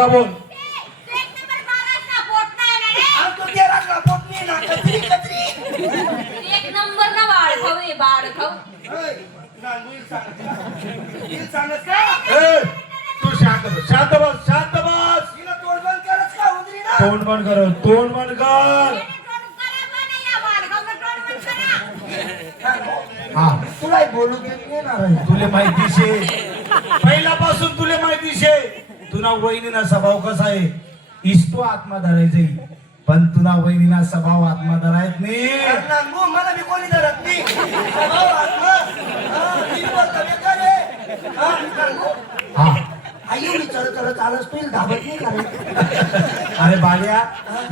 नेमका बोल. एक नंबर ना बाळ खाऊ आहे, बाळ खाऊ. ए, तू शांत बस, शांत बस, शांत बस. तोंड बंद कर, तोंड बंद कर. हा, तुला बोलू देत नाही ना. तुले माहिती शे, पहिल्यापासून तुले माहिती शे तुना वहिनीना स्वभाव कसा आहे. इस्तो आत्मा धरायचे, पण तुला वहिनीना स्वभाव आत्मा धरायत नाही. मला मी कोणी धरत नाही. हा, आई मी चढ चढत आलंच तू धाबत नाही कारण. अरे बाल्या,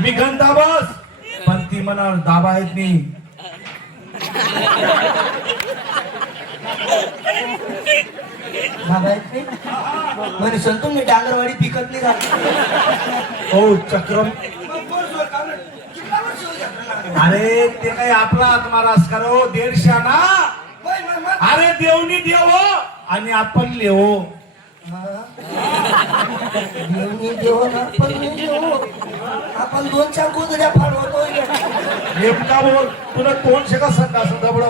मी गण दाबस, पण ती मनावर दाबा येत नाही. धाबा येत नाही म्हणे संतू मी डांगरवाडी पिकत नाही झाली. ओ चक्रम, अरे ते काही आपला आत्मा रास करो देडशाना. अरे देवनी देव आणि आपण लेवो. देवनी देव ना पण मी देव. आपण 2-4 गोदड्या फाडवतोय. नेमका बोल, तुला तोंड शेका संडा असं दबड.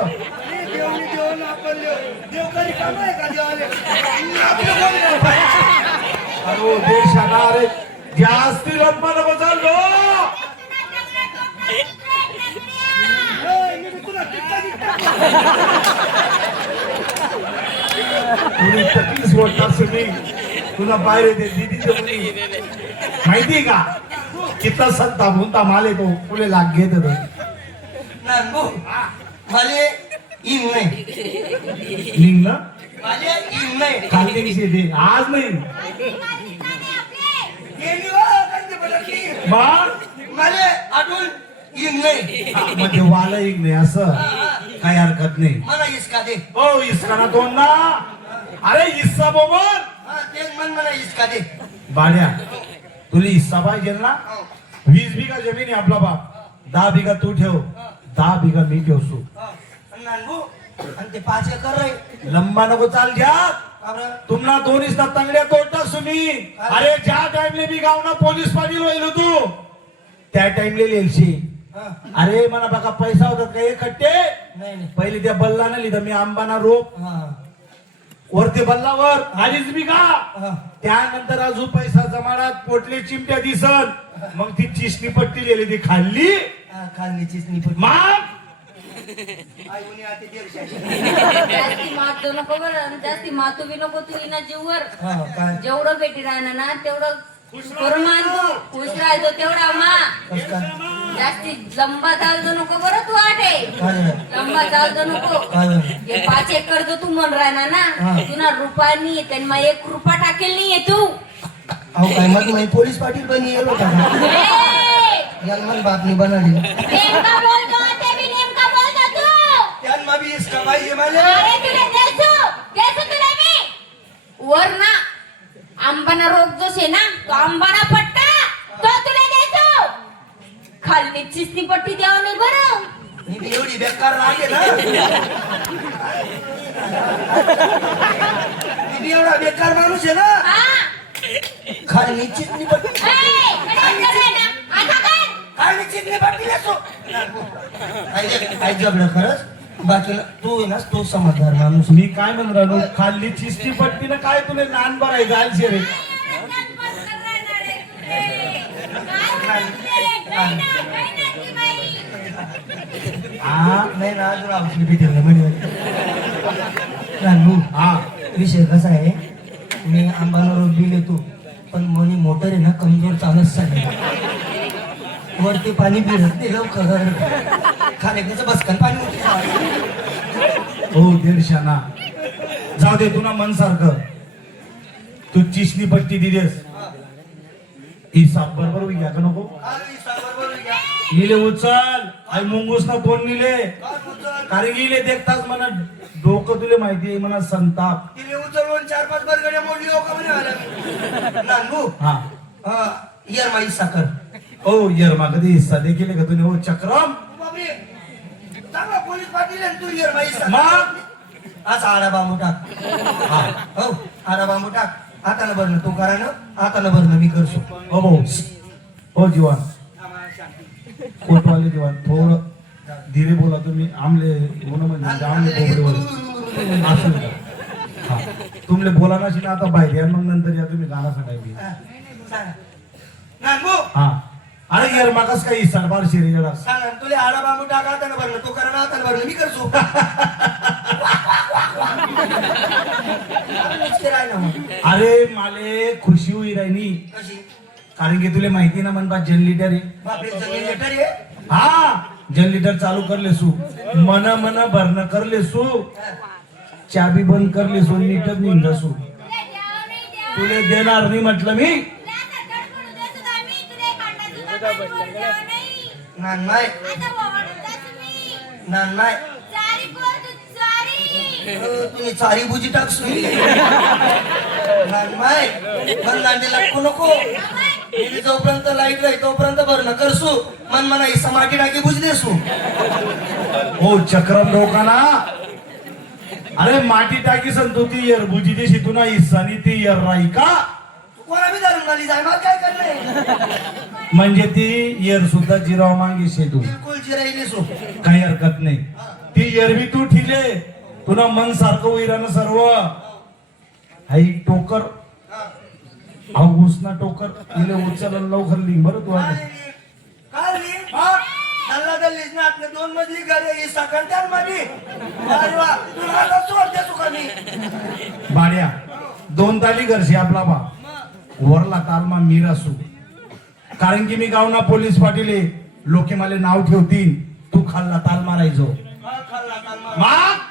अरे देडशाना, अरे जास्ती रब्बा नको चाललो. तुला तकलीफ वाटत असेल, तुला बाहेर दे दीदीच्या मुली माहिती का कितना सत्ता भूनता माले तो तुले लाग घेत होतो. नानबू माले इन नाही. लिंग ना माले इन नाही. खाली दिवशी दे, आज नाही. माले अजून इन नाही. म्हणजे वाला एक नाही असं काही हरकत नाही. मला इसका दे. ओ इसका ना दोन ना. अरे हिस्सा बोमन तेच मन मला इसका दे. बाड्या, तुला हिस्सा पाहिजे ना. 20 बिघा जमीन आहे आपला बाप. 10 बिघा तू ठेव, 10 बिघा मी ठेवसू. नानबू आणि ते 5 एकर रे. लंबा नको चाल घ्या. तुम्हाला दोन्ही तंगड्या तोडता सुनी. अरे ज्या टाइमले बी गावना पोलीस पाटील होईल तू त्या टाइमले लिहिलशी. अरे मला बघा पैसा होता का इकट्टे. नाही पहिले त्या बल्ला ना लिहिलं मी आंबाना रोप वरती बल्लावर आलीच बी का. त्यानंतर अजून पैसा जमाडात पोटली चिमट्या दिसन. मग ती चिसणी पट्टी लिहिली ती खाल्ली. खाल्ली चिसणी पण मग जास्ती मारतो नको बरं, जास्ती मातू बी नको तू इना जीववर. जेवढं भेटी राहणार ना तेवढं करून मानतो, खुश राहतो तेवढा मा. जास्ती लंबा चालतो नको बरं तू. लंबा चालतो नको. हे 5 एकर जो तू म्हण राहणार ना, तुला रुपया नाही त्यांनी मग 1 रुपया टाकेल नाहीये तू. अहो काय मग मी पोलीस पाटील बनी येलो का. मन बापनी बनाडी. नेमका बोलतो ते बी नेमका बोलतो तू. त्यान मा बी इसका भाई माले. अरे तुला देसू तुला मी वर ना आंबाना रोग जो शे ना तो आंबाना पट्टा तो तुला देसू. खाली चिसनी पट्टी द्यावं नाही बरं. मी बी एवढी बेकार रागे ना. मी बी एवढा बेकार माणूस आहे ना. हा खाली चिसणी पट्टी. खाली चिसणी पट्टी देतो. काय जगलं खरंच. बाकी तू आहे ना तू समजदार माणूस. मी काय म्हणून राहिलो, खाल्ली चिसणी पट्टीनं काय तुला नान बराय जायचे रे. नाही ना अजून आमची भीती रानू. विषय कसा आहे, मी आंबाला रोड बिल येतो पण मनी मोटर आहे ना कमजोर चालत चालली. वरती पाणी बिरत नाही लवकर. खाण्याचं बसकन पाणी हो दीडशाना. जाऊ दे तुला मन सारखं. तू चिसणी पट्टी दिलीस ही साप बरोबर घ्या का नको. निले उचल आई मुंगूस ना कोण निले. कारण की इले देखताच मला डोकं तुले माहिती आहे मला संताप. तिने उचलून 4-5 बरगड्या मोडली हो का म्हणे. नानू यार माई साखर. ओ यरमा कधी हिस्सा देखील का तुने. हो चक्रम चांगला पोलीस पाटील आहे तू. यार माई मग असा आडा बांबू टाक. हो आडा बांबू टाक हातानं भरणं तू करा ना, हातानं भरणं मी करतो. हो भाऊ हो जीवन कोटवाले जीवन थोडं धीरे बोला तुम्ही आमले बोला म्हणजे आमले बोबडे असं नका. हा तुमले बोला नशी ना आता बाहेर या मग नंतर या तुम्ही गाणं सांगायची. सांगा नानबू, हा अरे यार मागास काही सरबार शिरे जरा सांगा तुला आडा बांबू टाका, हातानं भरणं तू करा ना, हातानं भरणं मी करतो. अरे माले खुशी हुई राहिनी कशी कारण की तुला माहिती ना म्हणतात जनरेटर आहे. बापरे जमीन लेटर आहे. हा जनरेटर चालू करले सू मन भरणं करले सू चाबी बंद करले सू नीटच निघ सू तुले देणार नाही म्हटलं मी. नानमाय नानमाय तुम्ही चारी बुजी टाकसू नानमाय मन दांडे लागू नको. मी जोपर्यंत लाईट राहील तोपर्यंत भरणं करसू, मन म्हणा हिस्सा माटी टाकी बुज देसू. हो चक्रम लोकांना अरे माटी टाकी संतो ती यर बुजी देशी तुना हिस्सानी ती यर राही का तू कोणा बी धरून माली जाय, मला काय करणार. म्हणजे ती यर सुद्धा जिराव मागे शे तू बिलकुल जिरायली सो. काही हरकत नाही. ती यरवी तू ठिले तुला मन सारखं होईरान सर्व हाई टोकर अहो उसना टोकर तिले उचल लवकर लिंग बरं तू आता. काय ली हल्ला दल्लीच ना आपले 2 मजली घर आहे, हिस्सा करत्याल माझी. अरे वा तुला आता सोड देतो का मी. बाड्या 2 ताली घरशी आपला बा वरला तालमा मीर असू कारण की मी गावना पोलीस पाटील लोके मला नाव ठेवतील तू खाल्ला ताल मारायचो मग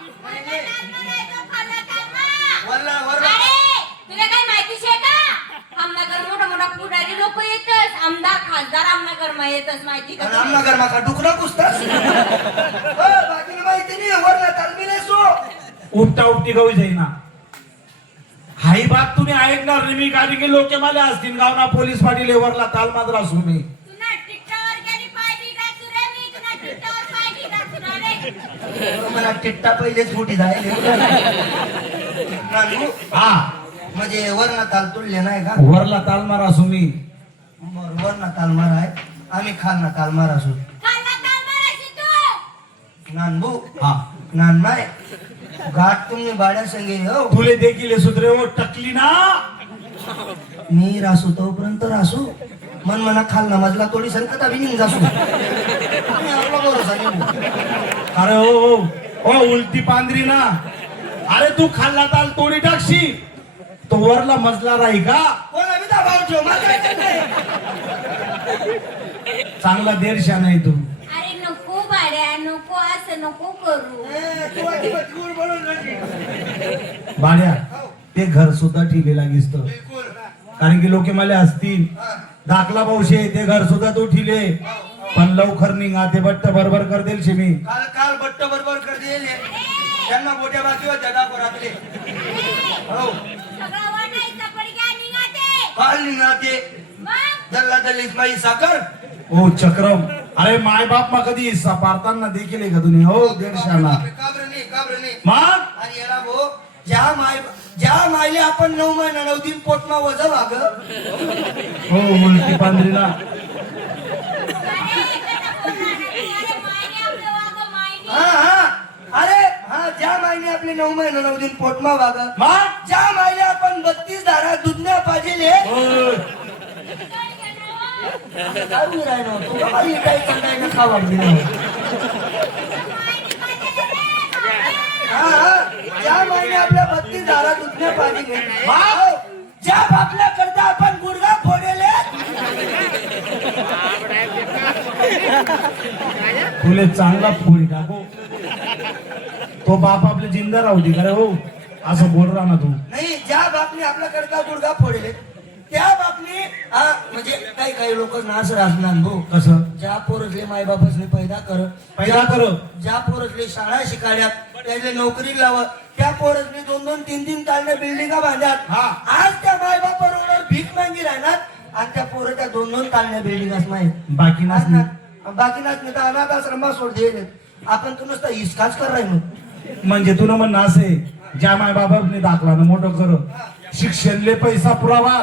लोक येतच आमदार खासदार आमनगर मा येतच माहिती का तुला? आमनगर मा का डुकरा कुसतास. बाकी माहिती नाही वरला तालमीले सो. उपटा उपटी गवी जाईना हाई बात तुम्ही ऐकणार नाही मी कारण की लोके मला असतील गावना पोलीस पाटील वरला ताल मात्र असू मी. तुला टिकटावर गेली पाहिजे का तुरे मी तुला टिकटावर पाहिजे का तुला मला टिट्टा पहिलेच मोठी झाली. हा म्हणजे वरना ताल तुडले नाही का. वरला ताल मार असू मी. वरना ताल मार आहे, आम्ही खालना ताल मार असू. खाल्ला ताल मारायची तू नानबू हा नानमाय घाट तुम्ही भाड्या संगे हो. तुले देखील सुधरे हो टकली ना मी रासू तोपर्यंत रासू मन मना खालना मजला थोडी संकट अभि निघ जासू. आम्ही आपला भरोसा घेऊ. अरे हो हो उलटी पांढरी ना अरे तू खाल्ला ताल तोडी टाकशी तो वरला मजला राही का. कोण आम्ही दाबाव ठेव मला काय करणार. चांगला देरशा नाही तू. अरे नको बाड्या नको असं नको करू तू अजिबात गुळ बनवून नाही. भाड्या ते घर सुद्धा ठेवलेला दिसत बिलकुल. कारण की लोक मला असतील दाखला भाऊशे ते घर सुद्धा तू ठिले पण लवकर निघा ते बट्ट बरोबर कर देल शे मी. काल काल बट्ट बरोबर कर देईल. त्यांना मोठ्या बाकी होत्या दाखवरातले. हो सगळं वाटायचं पडग्या निघाते काल निघाते मग दल्ला दल्लीस माई साखर. ओ चक्रम अरे माय बाप मा कधी हिस्सा पारताना देखील का तुम्ही हो देरशाना काबरणी मग आणि याला भो ज्या मायले आपण 9 महिना 9 दिन पोटमा वजन वाग. हो उलटी पांढरीला अरे हा ज्या मायने आपले 9 महिना 9 दिन पोटमा वाग. मग ज्या मायले आपण 32 धारा दुधण्या पाहिजे. ओय, ज्या महिने आपल्या 32 धारा दुधण्या पाहिजे. ज्या बापल्या करता आपण गुडगा फोडेले. तुले चांगला फुल टाको तो बाप आपले जिंदा राहू दे का हो असं बोल राहा ना तू. नाही ज्या बापने आपल्या करता गुडगा फोडेले त्या बापने म्हणजे काही काही लोक नाश राहणार भाऊ. कसं ज्या पोरसले माय बापसले पैदा कर ज्या पोरसले शाळा शिकाड्यात त्याले नोकरी लावत त्या पोरसले 2-2 3-3 तालने बिल्डिंगा बांधल्यात. आज त्या माय बापाबरोबर भीक मागी राहणार आणि त्या पोरं त्या 2-2 तालने बिल्डिंगाच नाही बाकी नाच बाकी नाच नाही तर अनाथ आश्रमा सोड दिले. आपण तू नुसता हिसकाच कर राहिलो म्हणजे तुला म्हण असे ज्या माय बाबाने दाखला ना मोठं कर शिक्षणले पैसा पुरावा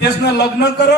तेच ना लग्न कर